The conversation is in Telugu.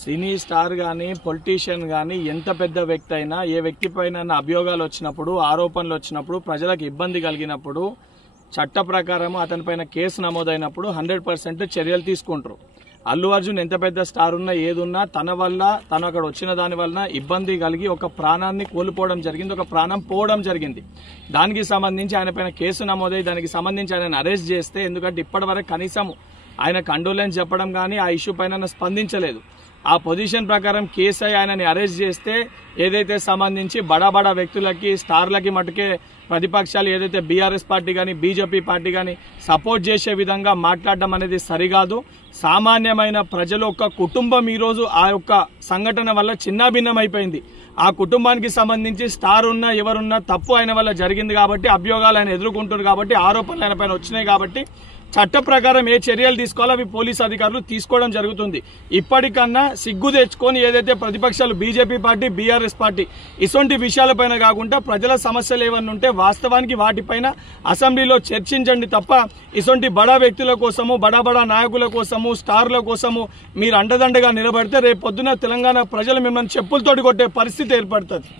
సినీ స్టార్ కానీ పొలిటీషియన్ కానీ ఎంత పెద్ద వ్యక్తి అయినా ఏ వ్యక్తి పైన అభియోగాలు వచ్చినప్పుడు ఆరోపణలు వచ్చినప్పుడు ప్రజలకు ఇబ్బంది కలిగినప్పుడు చట్ట ప్రకారం అతనిపైన కేసు నమోదైనప్పుడు 100% చర్యలు తీసుకుంటారు. అల్లు అర్జున్ ఎంత పెద్ద స్టార్ ఉన్నా ఏదున్నా తన వల్ల తను అక్కడ వచ్చిన దాని వలన ఇబ్బంది కలిగి ఒక ప్రాణాన్ని కోల్పోవడం జరిగింది, ఒక ప్రాణం పోవడం జరిగింది. దానికి సంబంధించి ఆయన పైన కేసు నమోదై దానికి సంబంధించి ఆయన అరెస్ట్ చేస్తే, ఎందుకంటే ఇప్పటివరకు కనీసం ఆయన కండోలెన్స్ చెప్పడం కానీ ఆ ఇష్యూ పైన స్పందించలేదు. ఆ పొజిషన్ ప్రకారం కేసు ఆయనని అరెస్ట్ చేస్తే ఏదైతే సంబంధించి బడా వ్యక్తులకి స్టార్లకి మటుకే ప్రతిపక్షాలు ఏదైతే బీఆర్ఎస్ పార్టీ కానీ బీజేపీ పార్టీ కానీ సపోర్ట్ చేసే విధంగా మాట్లాడడం అనేది సరికాదు. సామాన్యమైన ప్రజలు ఒక కుటుంబం ఈరోజు ఆ యొక్క సంఘటన వల్ల చిన్నాభిన్నమైపోయింది. ఆ కుటుంబానికి సంబంధించి స్టార్ ఉన్నా ఎవరున్నా తప్పు ఆయన వల్ల జరిగింది కాబట్టి అభియోగాలు ఆయన ఎదుర్కొంటున్నారు కాబట్టి ఆరోపణలు ఆయన పైన వచ్చినాయి కాబట్టి చట్ట ప్రకారం ఏ చర్యలు తీసుకోవాలో అవి పోలీసు అధికారులు తీసుకోవడం జరుగుతుంది. ఇప్పటికన్నా సిగ్గు తెచ్చుకొని ఏదైతే ప్రతిపక్షాలు బీజేపీ పార్టీ బీఆర్ఎస్ పార్టీ ఇటువంటి విషయాలపైన కాకుండా ప్రజల సమస్యలు ఏమన్నా ఉంటే వాస్తవానికి వాటిపైన అసెంబ్లీలో చర్చించండి తప్ప ఇటువంటి బడా వ్యక్తుల కోసము బడా నాయకుల కోసము స్టార్ల కోసము మీరు అండదండగా నిలబడితే రేపు పొద్దున తెలంగాణ ప్రజలు మిమ్మల్ని చెప్పులతోటి కొట్టే పరిస్థితి ఏర్పడుతుంది.